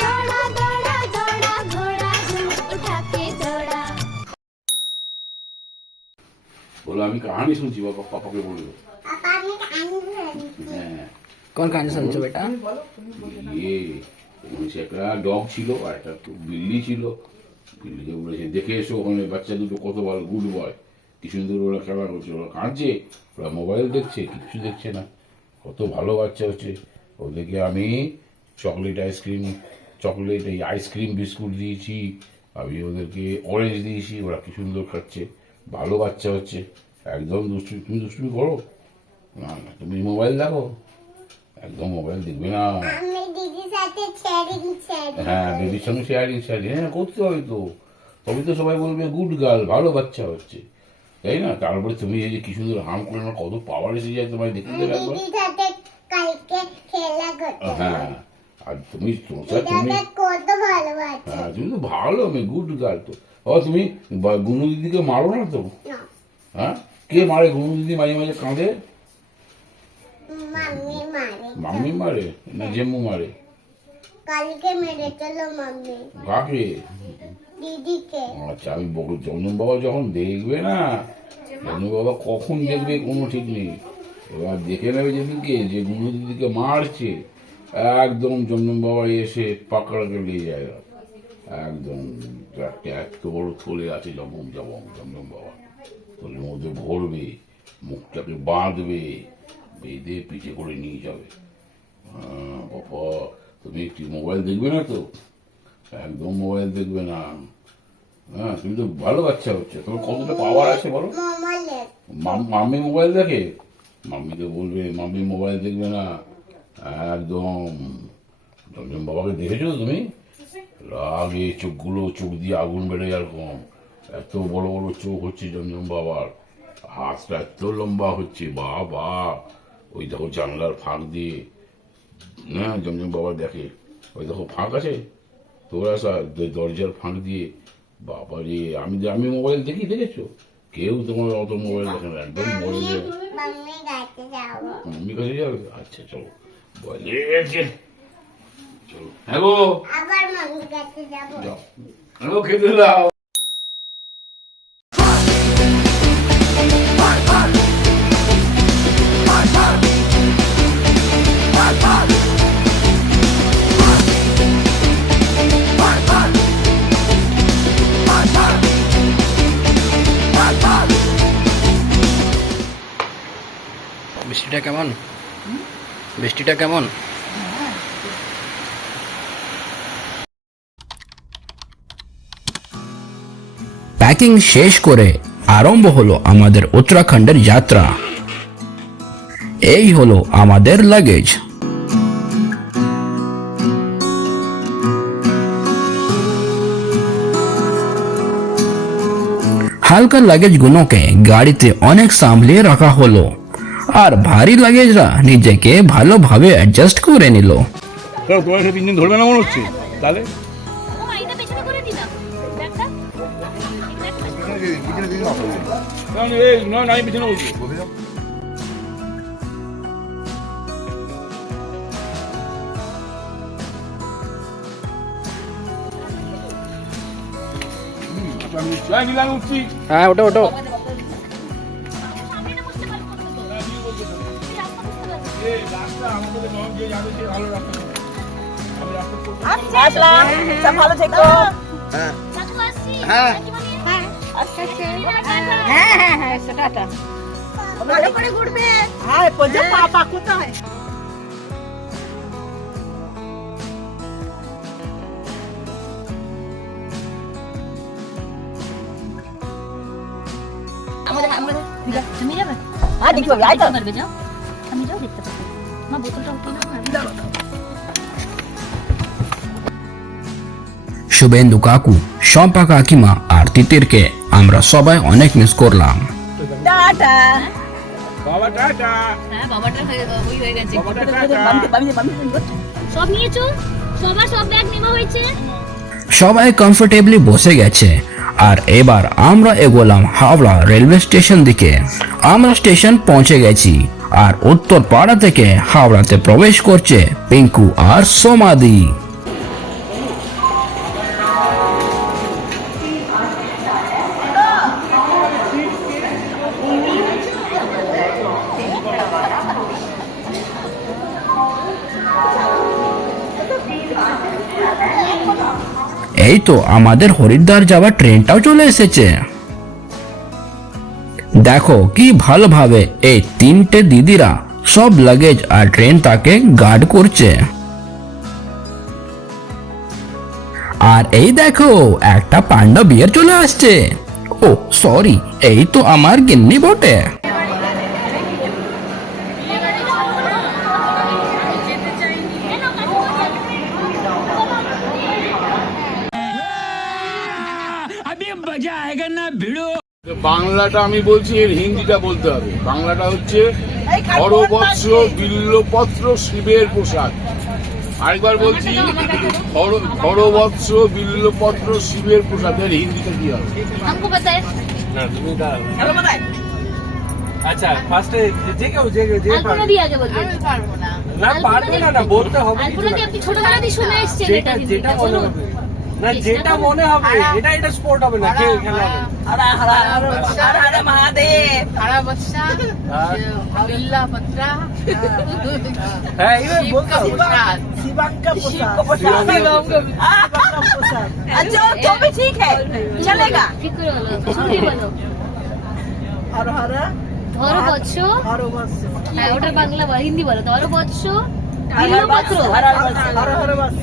दौड़ा दौड़ा दौड़ा घोड़ा धुन उठा के दौड़ा। বলো আমি কাহানি শুনছি, বাবা পাপাকে বললো। पापा ने कहानी सुनाई। হ্যাঁ, কোন কাহিনী শুনছো বেটা? ইয়ে বলছে একটা ডগ ছিল আর একটা বিল্লি ছিল। বিল্লিকে বলেছে দেখে এসো ওখানে বাচ্চা দুটো কত ভালো গুড বয়, কি সুন্দর ওরা খেলা করছে, ওরা কাঁদছে, ওরা মোবাইল দেখছে, কিচ্ছু দেখছে না, কত ভালো বাচ্চা হচ্ছে। ওদেরকে আমি চকলেট আইসক্রিম, চকলেট এই আইসক্রিম বিস্কুট দিয়েছি, আমি ওদেরকে অরেঞ্জ দিয়েছি, ওরা কি সুন্দর খাচ্ছে, ভালো বাচ্চা হচ্ছে। একদম দুষ্টুমি, তুমি দুষ্টুমি করো না, না তুমি মোবাইল দেখো, একদম মোবাইল দেখবে না। আমি দিদির সাথে শেয়ারিং শেয়ারিং। হ্যাঁ দিদির সঙ্গে শেয়ারিং শেয়ারিং হ্যাঁ করতে হবে তো, তবে তো সবাই বলবে গুড গার্ল, ভালো বাচ্চা হচ্ছে, তাই না? তারপরে তুমি এই যে কি সুন্দর হাম করে না, কত পাওয়ার এসে যায় তোমায় দেখতে দেবে একবার। দিদির সাথে কালকে খেলা করতে। হ্যাঁ আর তুমি তুমি দিদাটা কত ভালো বাচ্চা। হ্যাঁ তুমি তো ভালো মেয়ে, গুড গার্ল তো। ও তুমি গুনু দিদিকে মারো না তো? হ্যাঁ, কে মারে গুনু দিদি? মাঝে মাঝে কাঁদে। মাম্মি মারে, মাম্মি মারে না জেম্মু মারে? কালকে মেরেছিল মাম্মি কাকে? দিদিকে। আচ্ছা, আমি বলবো জন্ম বাবা যখন দেখবে না, জন্ম বাবা কখন দেখবে কোনো ঠিক নেই। এবার দেখে নেবে যেদিনকে যে গুনু দিদিকে মারছে, একদম জমজম বাবা এসে পাকড়াকে নিয়ে যায়। একদম একটা এত বড় থলে আছে জমজম বাবা, থলের মধ্যে ভরবে, মুখটাকে বাঁধবে, বেঁধে পিঠে করে নিয়ে যাবে। বাবা তুমি একটি মোবাইল দেখবে না তো? একদম মোবাইল দেখবে না। হ্যাঁ, তুমি তো ভালো বাচ্চা হচ্ছে। তোমার কতটা পাওয়ার আছে বলো? মাম্মি মোবাইল দেখে? মাম্মি তো বলবে মাম্মি মোবাইল দেখবে না। একদম জমজম বাবাকে দেখেছো তুমি? রাগে চোখগুলো, চোখ দিয়ে আগুন বেড়ে এরকম, এত বড় বড় চোখ হচ্ছে জমজম বাবার, হাতটা এত লম্বা হচ্ছে। বাবা ওই দেখো জানলার ফাঁক দিয়ে, হ্যাঁ জমজম বাবা দেখে, ওই দেখো ফাঁক আছে তোরা দরজার ফাঁক দিয়ে। বাবা রে, আমি মোবাইল দেখি, দেখেছো? কেউ তোমার অত মোবাইল দেখে না, একদম মোবাইল। মাম্মি কাছে যাবে? আচ্ছা চলো, চলো। হ্যাঁ গো, আবার মাম্মি কাছে যাবো। যাও, হ্যাঁ গো, খেতে দাও। বৃষ্টিটা কেমন? বৃষ্টিটা কেমন? প্যাকিং শেষ করে আরম্ভ হলো আমাদের উত্তরাখণ্ডের যাত্রা। এই হলো আমাদের লাগেজ। হালকা লাগেজগুলোকে গাড়িতে অনেক সামলিয়ে রাখা হলো, আর ভারী লাগেজরা নিজেকে ভালোভাবে অ্যাডজাস্ট করে নিল। তোমার সাথে 3 দিন ধরবে না মনে হচ্ছে তাহলে? ও এটা পেছনে করে দিলাম ব্যাগটা। আমি পিছনে বলছি। হ্যাঁ, ওটা ওটা সামনেটা বসতে পারবো না তো। এই রাস্তা বুঝতে পারছি। আসলাম, সব ভালো থেকো। চাচু আসছি। হ্যাঁ। হ্যাঁ, সেটা ভালো করে ঘুরবে। হ্যাঁ, পূজা পাপা কোথায়? তুমি যাবে? হ্যাঁ, দেখতে পাবি, আয় তো। পারবে, যাও। আমি যাও, দেখতে পাবো। মা বোতলটা উঠিয়ে নাও। শুভেন্দু কাকু, শম্পা কাকিমা আর তিতিরকে আমরা সবাই অনেক মিস করলাম। টাটা। বাবা টাটা। হ্যাঁ, বাবাটা হয়ে গেছে। বাবাটা টাটা। সব নিয়েছো? সবার সব ব্যাগ নেওয়া হয়েছে? সবাই কমফোর্টেবলি বসে গেছে, আর এবার আমরা এগোলাম হাওড়া রেলওয়ে স্টেশন দিকে। আমরা স্টেশন পৌঁছে গেছি, আর উত্তর পাড়া থেকে হাওড়াতে প্রবেশ করছে পিঙ্কু আর সোমাদি। এই তো আমাদের হরিদ্বার যাওয়ার ট্রেনটাও চলে এসেছে। দেখো কি ভালোভাবে এই 3টে দিদিরা সব লাগেজ আর ট্রেন তাকে গার্ড করছে। আর এই দেখো একটা পান্ডা বিয়ার চলে আসছে। ও সরি, এই তো আমার গিন্নি বটে। বাংলাটা আমি বলছি, এর হিন্দিটা বলতে হবে। বাংলাটা হচ্ছে হরবৎস বিল্লপত্র শিবের প্রসাদ, আরেকবার বলছি, খড়বৎস বিল্লপত্র শিবের প্রসাদের হিন্দিটা কি হবে? हमको पता है না তুমি দাঁড়াও। चलो बताए আচ্ছা ফার্স্টে যে কেউ যে अल्पना दी आगे बोलते না পারবে না, না বলতে হবে কিছু अल्पना না। की अपनी ছোটবেলা দিয়ে শুনে এসেছেন যেটা এটা যেটা মনে হবে না, যেটা মনে হবে এটা স্পোর্ট হবে না, খেলা হবে। हरा हरा हरा हरा महादेव हरा बच्चा बिल्ला पत्रा হ্যাঁ এইবার বলতে হবে। शिव को प्रसाद अच्छा तो भी ठीक है चलेगा ঠিক করে বলো শুনি বলো हर हर ধরো বৎস হ্যাঁ ওটা বাংলা বলো হিন্দি বলো ধরো বৎস हर বিল্লপত্র हर हर बस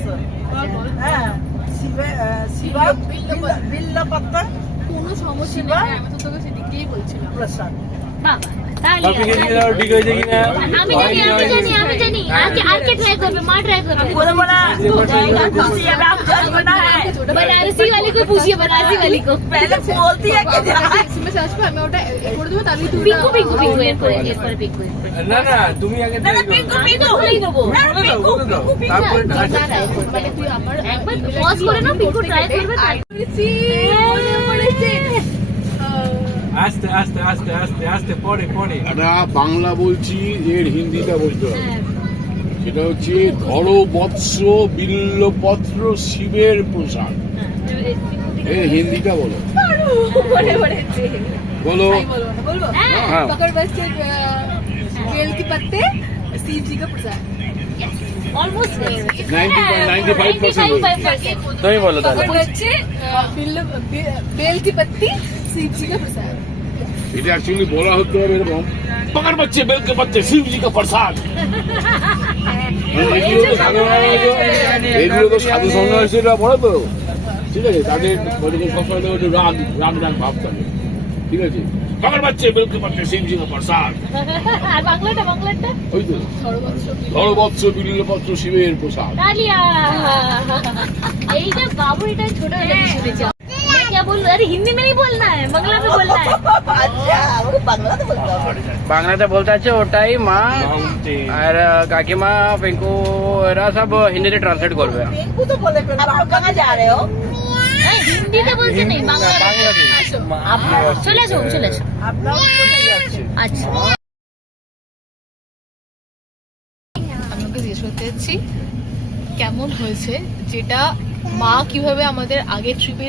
কোনো সমস্যা নেই আমি তো তোকে সেদিক দিয়েই বলছিলাম বাবা তাহলে কপি খেয়ে দিলে ঠিক হয়েছে কিনা? আমি জানি আর কে ট্রাই করবে মা ট্রাই করবে बोला बोला खुशी है आप जज बना है बनारसी वाली को पूछिए बनारसी वाली को पहले बोलती है कि এসএমএস আসবে আমি ওটা এ করে দেবো তাহলে তুই পিঙ্কু পিঙ্কু পিঙ্কু এরপরে পিঙ্কু না না তুমি আগে ना try করো। पिंकू पिंकू দেবো ना पिंकू पिंकू पिंकू তারপরে না না মানে তুই আমার একবার পজ করে না পিঙ্কু ট্রাই করবে তাই আস্তে আস্তে আস্তে আস্তে আস্তে পড়ে পড়ে একটা বাংলা বলছি, এর হিন্দিটা বলতে হবে। সেটা হচ্ছে খড়বৎস বিল্লপত্র শিবের প্রসাদ। এর হিন্দিটা বলো, বলো। হ্যাঁ। पकड़ बस से बेल के पत्ते शिव जी का प्रसाद অলমোস্ট 95% তুমি বলো তাহলে। पकड़ बच्चे बेल की पत्ती शिव जी का प्रसाद এটা অ্যাকচুয়ালি বলা হতে হবে এরকম, পকড় বাচ্চে বেল কে বাচ্চে শিব জি কা প্রসাদ। এগুলো তো সাধু সন্ন্যাসীরা বলে তো, ঠিক আছে, তাদের সবসময় তো রাগ রাগ রাগ ভাব থাকে, ঠিক আছে। পকড় বাচ্চে বেল কে বাচ্চে শিব জি কা প্রসাদ, আর বাংলাটা ওই তো খড়বৎস বিল্লপত্র শিবের প্রসাদ। তালিয়া এইটা বাবু এটা ছোটবেলা থেকে শুনেছি मैं क्या बोल अरे हिंदी में नहीं बोलना है बांग्ला में बोलना है अच्छा वो बांग्ला तो बोलता है বাংলাতে বলতে আছে ওটাই মা, Mountain। আর কাকিমা পিঙ্কু এরা সব হিন্দিতে ট্রান্সলেট করবে। पिंकू तो बोले आप कहाँ जा रहे हो नहीं, हिंदी में बोलते नहीं बांग्ला चले আসো आप लोग कोথায় যাচ্ছেন अच्छा আমি ওকে জিজ্ঞেস করতে যাচ্ছি কেমন হয়েছে, যেটা মা কিভাবে আমাদের আগের ট্রিপে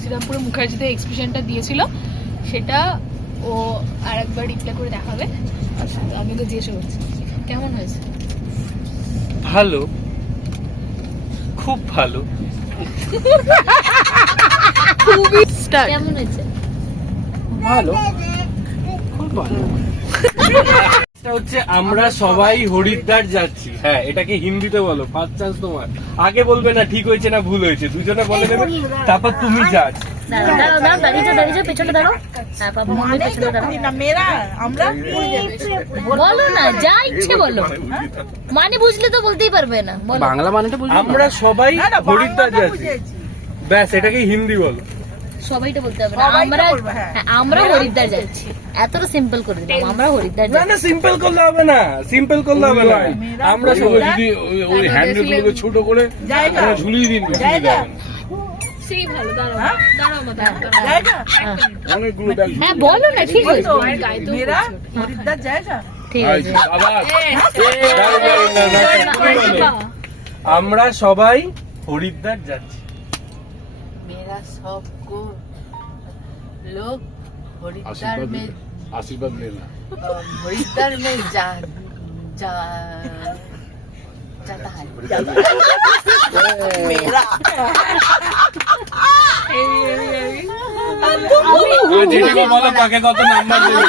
শ্রীরামপুরে মুখার্জিতে এক্সপ্রেশনটা দিয়েছিল সেটা ও আর একবার রিপ্লাই করে দেখাবে। তো আমি ওকে জিজ্ঞেস করছি কেমন হয়েছে। ভালো, খুব ভালো। কেমন হয়েছে ভালো, খুব ভালো। এটা হচ্ছে আমরা সবাই হরিদ্বার যাচ্ছি। হ্যাঁ এটাকে হিন্দিতে বলো, ফার্স্ট চান্স তোমার। আগে বলবে না ঠিক হয়েছে না ভুল হয়েছে, দুজনে বলে দেবে, তারপর তুমি যাচ। দাঁড়াও দাঁড়িয়ে যাও পেছনে দাঁড়াও হ্যাঁ বাবা মনে পেছনে দাঁড়াও না মেরা আমরা বলো না যা ইচ্ছে বলো মানে বুঝলে তো বলতেই পারবে না বলো বাংলা মানেটা বুঝলি? আমরা সবাই না, না, হরিদ্বার বাংলাটা যাচ্ছি, বুঝেছি। ব্যাস এটাকে হিন্দি বলো। সবাইটা বলতে হবে না সবাইটা আমরা বলবো, হ্যাঁ। হ্যাঁ, আমরা হরিদ্বার যাচ্ছি এতটা সিম্পল করে দিলাম আমরা হরিদ্বার না যাচ্ছি না সিম্পল করলে হবে না, সিম্পল করলে হবে না। আমরা ওগুলো সবাই যদি ওই হ্যান্ডেল গুলোকে ছোট করে জায়গা। ঝুলিয়ে দিন, জায়গা সেই ভালো দাঁড়াও দাঁড়াও মা দাঁড়াও জায়গা অনেকগুলো ব্যাগ। হ্যাঁ বলো না ঠিক ওই আছে তো মেরা হরিদ্বার জায়গা ঠিক আছে আবার আমরা সবাই হরিদ্বার যাচ্ছি। मेरा सबको लोग हरिद्वार আশীর্বাদ में আশীর্বাদ লেনা। हरिद्वार में जाता है মেরা যেটা বলো কাকে কত নাম্বার দেবে।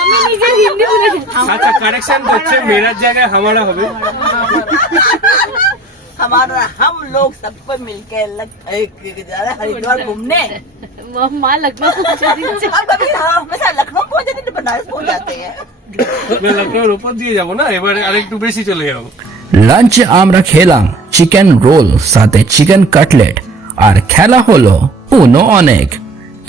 আমি নিজে হিন্দি বলে আচ্ছা কারেকশন হচ্ছে মেরার জায়গায় হামারা হবে। हमारा हम लोग सबको मिलके जा रहे हैं हरिद्वार घूमने মা লখনऊ পৌঁছে দিচ্ছে और कभी हमेशा लखनऊ पहुंच जाते हैं बनारस पहुंच जाते हैं লখনৌর উপর দিয়ে যাবো না, এবার আরেকটু বেশি চলে যাবো। লাঞ্চে আমরা খেলাম চিকেন রোল সাথে চিকেন কাটলেট, আর খেলা হলো উনো অনেক।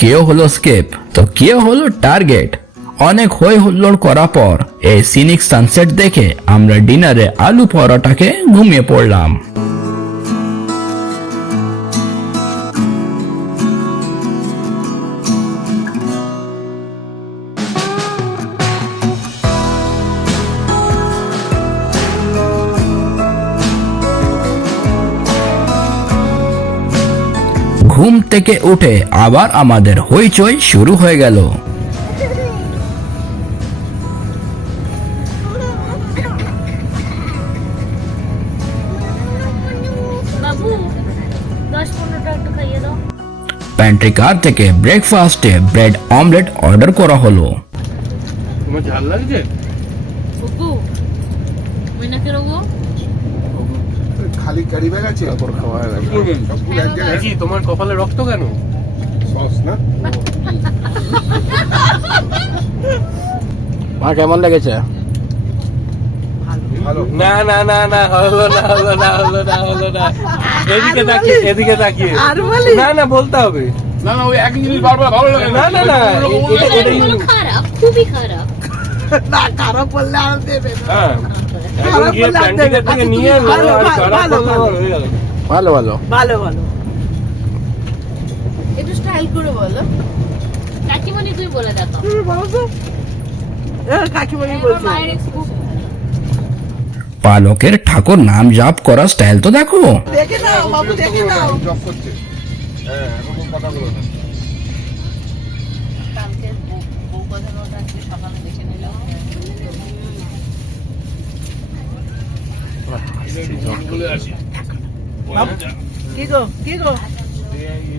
কেউ হলো স্কেপ তো কেউ হলো টার্গেট। অনেক হই হুল্লোড় করার পর এই সিনিক সানসেট দেখে আমরা ডিনারে আলু পরোটাকে ঘুমিয়ে পড়লাম। ঘুম থেকে উঠে আবার আমাদের হইচই শুরু হয়ে গেল। বাবু 10-15টা একটু খাইয়ে দাও। প্যান্ট্রি কার থেকে ব্রেকফাস্টে ব্রেড অমলেট অর্ডার করা হলো। তোমার ঝাল লাগছে? বুবু মইনা কে রগো খালি ক্যারি ব্যাগ আছে ওপর খাওয়া হয়ে গেছে সবগুলো এক জায়গায় কি তোমার কপালে রক্ত কেন? সস না মা কেমন লেগেছে? ভালো না না না না হলো না হলো না হলো না হলো না এদিকে তাকিয়ে না না বলতে হবে না না ওই একই জিনিস বারবার ভালো লাগে না না না এটাই খারাপ, খুবই খারাপ। হ্যাঁ এখন গিয়ে প্যান্টিকের থেকে নিয়ে এলো আর খারাপ হয়ে গেল। ভালো ভালো। একটু স্টাইল করে বলো। কাকিমণি তুই বলে দেখো। মায়ের খুব পালকের ঠাকুর নাম জাপ করা স্টাইল তো দেখো। জব করছে হ্যাঁ এরকম কথা বলো না কালকে বউ কথাটা আজকে সকালে দেখে নিলাম।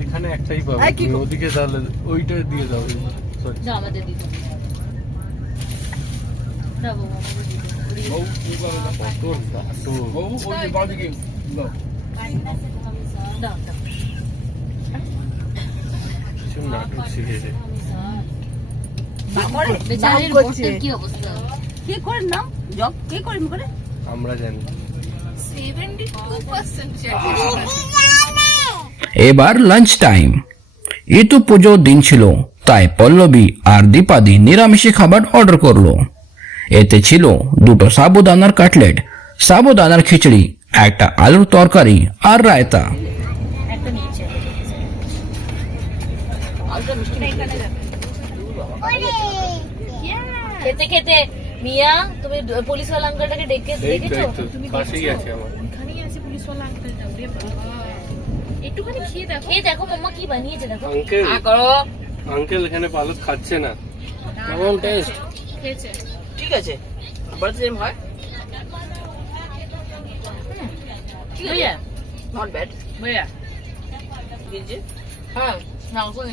এখানে একটাই পাবো ওদিকে তাহলে ওইটা দিয়ে দাও সরি যা আমাদের দিতে দাও বাবু, আমাদের দিতে দাও দাও। নাটক শিখেছে বেচারির বোর্ডের কি অবস্থা? কে করে নাম জব কে করে করে আমরা জানি। এবার লাঞ্চ টাইম। এতো পুজোর দিন ছিল, তাই পল্লবী আর দীপাদি নিরামিষে খাবার অর্ডার করলো। এতে ছিল 2টো সাবুদানার কাটলেট, সাবুদানার খিচড়ি, একটা আলুর তরকারি আর রায়তা। একটা নিচে খেতে খেতে মিয়া তুমি পুলিশওয়ালা আঙ্কেলটাকে দেখেছো? পাশেই আছে আমার। একটুখানি খেয়ে দেখো মাম্মা কি বানিয়েছে দেখো। আঙ্কেল আঙ্কেল এখানে পালক খাচ্ছে না। কেমন টেস্ট? খেয়েছে ঠিক আছে বাড়িতে যেমন হয় ভাইয়া নট ব্যাড ভাইয়া বুঝছি হ্যাঁ না ওখানে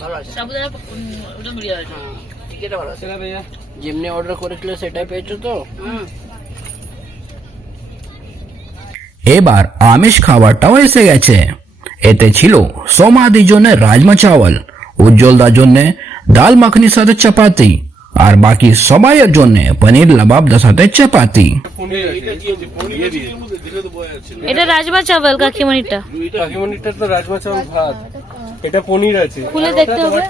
ভালো আছে সাবুদানা ওটা মিলিয়ে আছে। টিকেটটা ভালো আছে ভাইয়া যেমনি অর্ডার করেছিল সেটাই পেয়েছো তো? এবার আমিষ খাবারটাও এসে গেছে। এতে ছিল সোমাদির জন্য রাজমা চাওয়াল, উজ্জ্বলদার জন্য ডাল মাখনির সাথে চাপাতি, আর বাকি সবাইয়ের জন্য পনির লাবাবদার সাথে চাপাতি। এটা রাজমা চাওয়াল কাকিমণিটা। কাকিমণিটা তো রাজমা চাওয়াল ভাত, এটা পনির আছে। খুলে দেখতে হবে।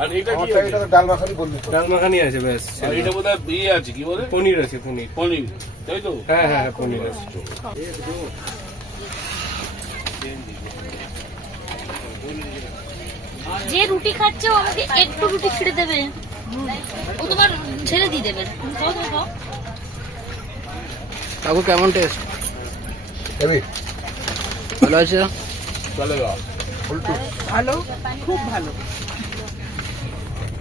আর এটা কি এটা তো ডাল মাখানি বললি তো ডাল মাখানি আছে ব্যাস। আর এটা বোধহয় ইয়ে আছে কি বলে পনির আছে পনির। পনির তাই তো হ্যাঁ হ্যাঁ পনির আছে। যে রুটি খাচ্ছে ও আমাকে একটু রুটি ছিঁড়ে দেবে, ও তোমার ছেড়ে দিয়ে দেবে। খাও তুমি খাও। কাকু কেমন টেস্ট? এবি ভালো আছে? ভালো, খুব ভালো।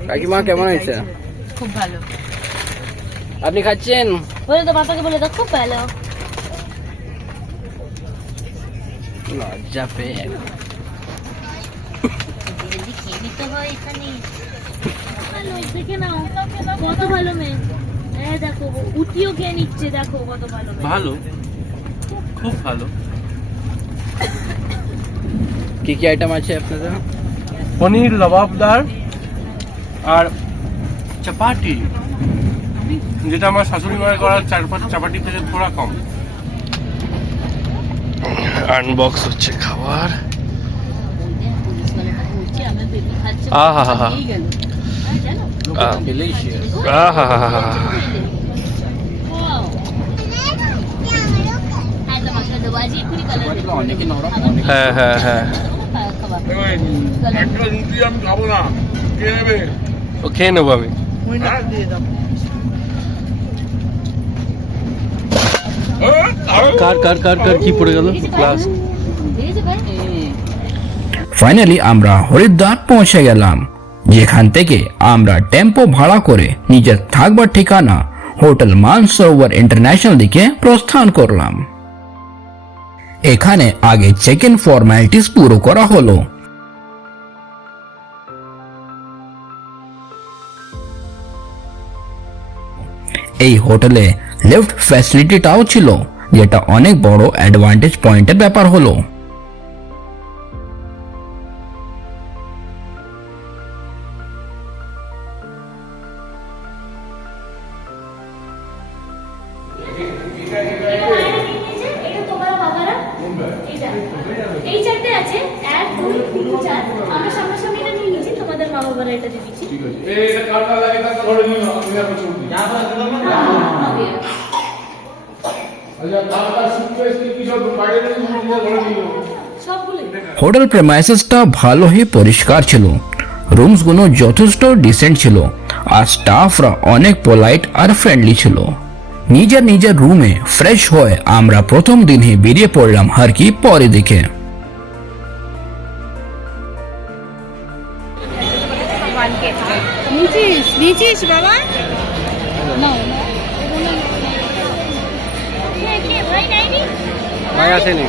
কাকিমা কেমন হয়েছে? খুব ভালো। আপনি খাচ্ছেন? বলে তো বাবাকে বলে দাও খুব ভালো। লজ্জা পেয়ে জলদি খেয়ে নিতে হয় এখানে। ভালো দেখে নাও কত ভালো মেয়ে। হ্যাঁ দেখো উটিও খেয়ে নিচ্ছে, দেখো কত ভালো মেয়ে। ভালো, খুব ভালো। কি কি আইটেম আছে আপনাদের? পনির লবাবদার আর চাপাটি, যেটা আমার শাশুড়ি মায়ের করার চাপাটি থেকে থোড়া কম। আনবক্স হচ্ছে খাবার। পুলিশওয়ালাটা বলছে আমার বেবি খাচ্ছে, আহা খেয়েই গেল। হ্যাঁ হ্যাঁ হ্যাঁ একটা রুটি আমি খাবো না, কে নেবে? ও খেয়ে নেবো আমি। কার কার কার কার কি পড়ে গেল ক্লাস। ফাইনালি আমরা হরিদ্বার পৌঁছে গেলাম, যেখান থেকে আমরা টেম্পো ভাড়া করে নিজের থাকবার ঠিকানা হোটেল মানসরোবর ইন্টারন্যাশনাল দিকে প্রস্থান করলাম। এখানে আগে চেক ইন ফর্মালিটিস পুরো করা হলো। এই হোটেলে লিফট ফ্যাসিলিটিটাও ছিল, যেটা অনেক বড় অ্যাডভান্টেজ পয়েন্টের ব্যাপার হলো। এই চারটে আছে, 1 2 3 4। আমরা সামনাসামনি এটা নিয়ে নিয়েছি, তোমাদের মা বাবারা এটা দিয়ে দিচ্ছি। ঠিক আছে, এটা কাটা লাগে তা ধরে নিন, আমি আর কিছু না। আচ্ছা, কাটা সুটকেস কি সব বাইরে নিয়ে ধরে নিন। সবগুলো হোটেল প্রেমাইসেসটা ভালোই পরিষ্কার ছিল, রুমসগুলো যথেষ্ট ডিসেন্ট ছিল, আর স্টাফরা অনেক পোলাইট আর ফ্রেন্ডলি ছিল। নিজের নিজের রুমে ফ্রেশ হয়ে আমরা প্রথম দিনই বেরিয়ে পড়লাম হারকি পরে দিকে। নিচিস বাবা? ভাই আসেনি।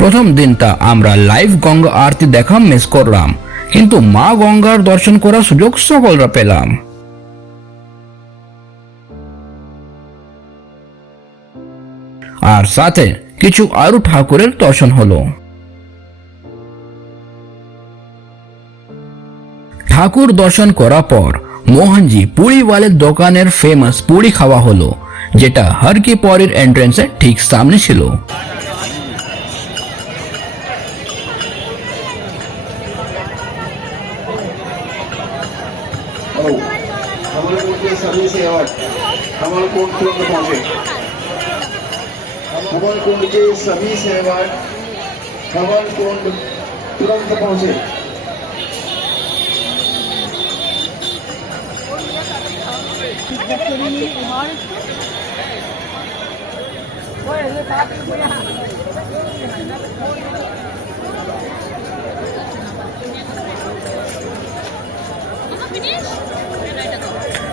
প্রথম দিনটা আমরা লাইভ গঙ্গা আরতি দেখা মিস করলাম, কিন্তু মা গঙ্গার দর্শন করার সুযোগ সকলরা পেলাম। আর সাথে কিছু আরো ঠাকুরের দর্শন হলো। ঠাকুর দর্শন করার পর মোহনজি পুরিওয়ালের দোকানের ফেমাস পুরি খাওয়া হলো, যেটা হারকি পরের এন্ট্রেন্সের ঠিক সামনে ছিল। कमलकुंड के सभी सेवक कमलकुंड तुरंत पहुंचे। कमलकुंड के सभी सेवक कमलकुंड तुरंत पहुंचे।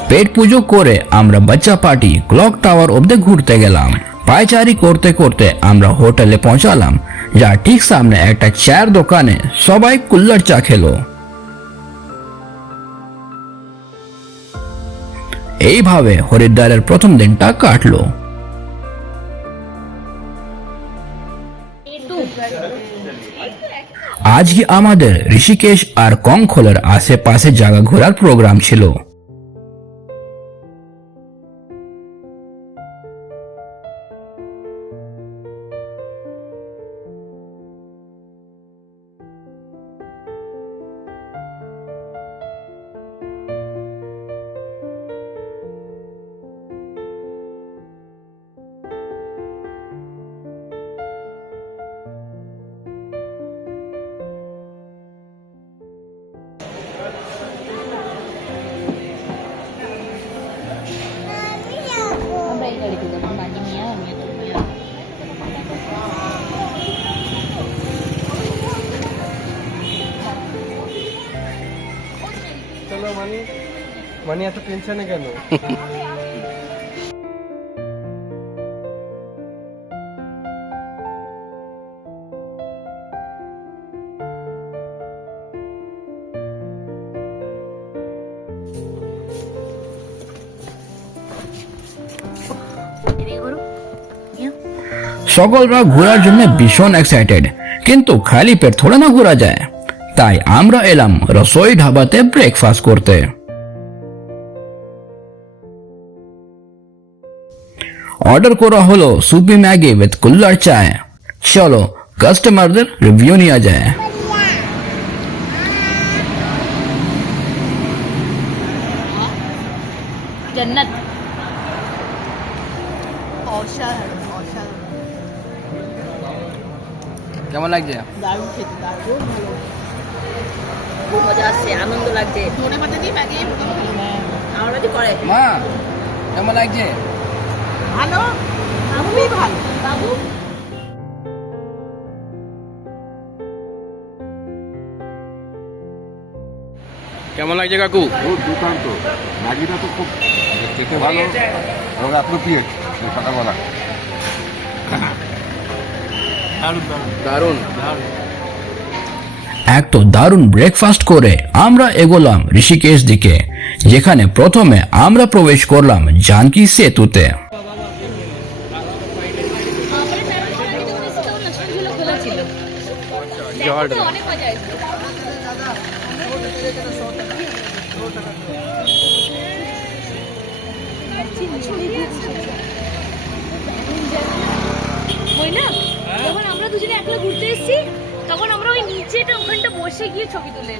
পেট পুজো করে আমরা বাচ্চা পার্টি ক্লক টাওয়ার অব্দি ঘুরতে গেলাম। পায়চারি করতে করতে আমরা হোটেলে পৌঁছালাম, যা ঠিক সামনে একটা চায়ের দোকানে সবাই কুল্লার চা খেলো। এইভাবে হরিদ্বারের প্রথম দিনটা কাটলো। আজকে আমাদের ঋষিকেশ আর কংখলের আশেপাশে জায়গা ঘোরার প্রোগ্রাম ছিল। চলো মানি এত টেনশনে কেন? সকলরা ঘোরার জন্য ভীষণ এক্সাইটেড, কিন্তু খালি পেট থোড়া না ঘোরা যায়। তাই আমরা এলাম রসোই ঢাবাতে ব্রেকফাস্ট করতে। অর্ডার করা হলো সুপি ম্যাগি উইথ কুল্লার চায়। চলো কাস্টমারদের রিভিউ নেওয়া যায়। জান্নাত অসাধারণ অসাধারণ কেমন লাগছে? দারুণ খেতে দারুণ ভালো খুব মজা আসছে, আনন্দ লাগছে। ধনে পাতা দিয়ে ম্যাগি আমরা যে করে মা কেমন লাগছে? ভালো খুবই ভালো বাবু কেমন লাগছে কাকু? খুব দুর্দান্ত, ম্যাগিটা তো খুব খেতে ভালো এবং অ্যাপ্রোপ্রিয়েট সকালবেলা। দারুণ। এক তো দারুণ ব্রেকফাস্ট করে আমরা এগোলাম ঋষিকেশ দিকে, যেখানে প্রথমে আমরা প্রবেশ করলাম জানকী সেতুতে। খোলা ছিল অনেক মজা আসবে। মইনা, যখন আমরা দুজনে একলা ঘুরতে এসেছি তখন আমরা ওই নিচেটা ওখানটা বসে গিয়ে ছবি তুলে।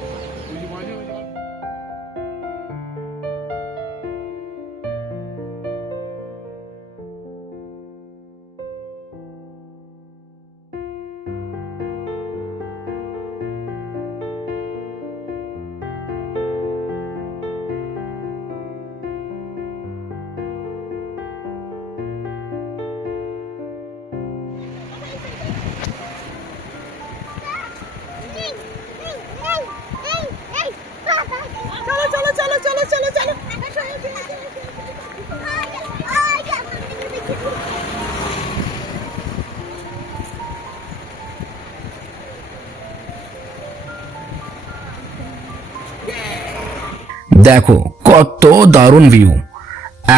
দেখো কত দারুণ ভিউ,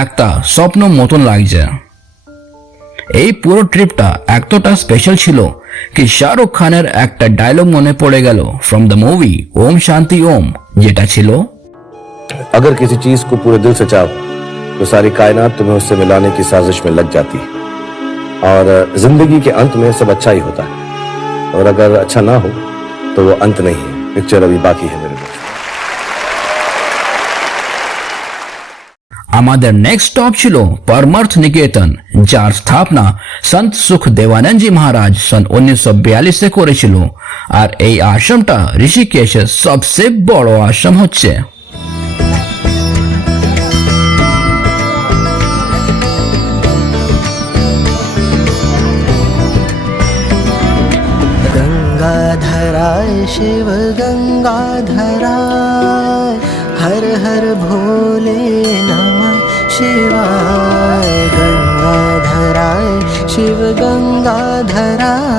একটা স্বপ্ন মতন লাগছে। এই পুরো ট্রিপটা এতটা স্পেশাল ছিল কি শাহরুখ খানের একটা ডায়লগ মনে পড়ে গেল ফ্রম দ্য মুভি ওম শান্তি ওম, যেটা ছিল, अगर किसी चीज को पूरे दिल से चाहो तो सारी कायनात तुम्हें उससे मिलाने की साजिश में लग जाती है, और जिंदगी के अंत में सब अच्छा ही होता है, और अगर अच्छा ना हो तो वो अंत नहीं है। पिक्चर अभी बाकी है मेरे दोस्त। আমাদের নেক্সট স্টপ ছিল परमार्थ निकेतन, যার স্থাপনা সন্ত সুখ দেবানন্দ জি মহারাজ সন 1942 করেছিল। আর এই আশ্রমটা ঋষিকেশের সবচেয়ে বড় আশ্রম হচ্ছে। गंगाधराय शिव गंगाधराय, हर हर भोले नमः शिवाय। गंगाधराय शिव गंगाधराय,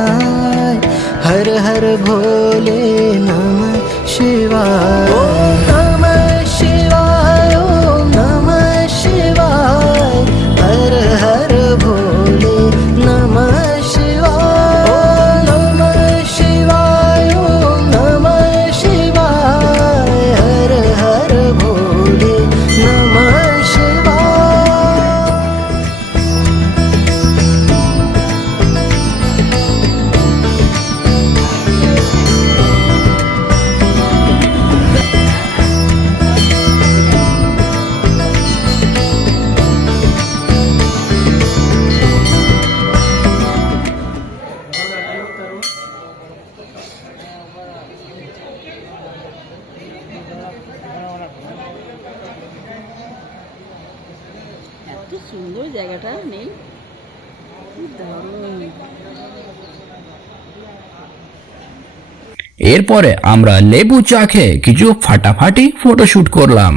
हर हर भोले नमः शिवाय। ओम नमः शिवाय, ओम नमः शिवाय, हर हर भोले नमः शिवाय। ओम नमः शिवाय, ओम नमः शिवाय, हर हर भोले नमः शिवाय। এত সুন্দর জায়গাটা নেই, কি দারুণ। এরপরে আমরা লেবু চা খেয়ে কিছু ফাটাফাটি ফটোশুট করলাম।